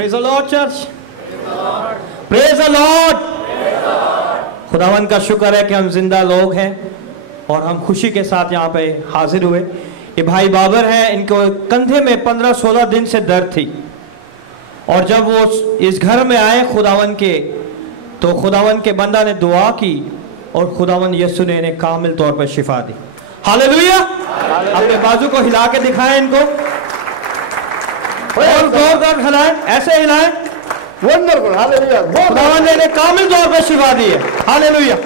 Praise the Lord church, praise the Lord. खुदावन का शुक्र है कि हम जिंदा लोग हैं और हम खुशी के साथ यहाँ पे हाजिर हुए। ये भाई बाबर हैं, इनको कंधे में 15-16 दिन से दर्द थी और जब वो इस घर में आए खुदावन के, तो खुदावन के बंदा ने दुआ की और खुदावन यीशु ने इन्हें कामिल तौर पर शिफा दी। हालेलुया। अपने बाजू को हिला के दिखाएं इनको और जोरदार हिलाएं, ऐसे हिलाएं। Wonderful, hallelujah. खुदावन ने इन्हें कामिल तौर पर शिफा दी है। हालेलुया।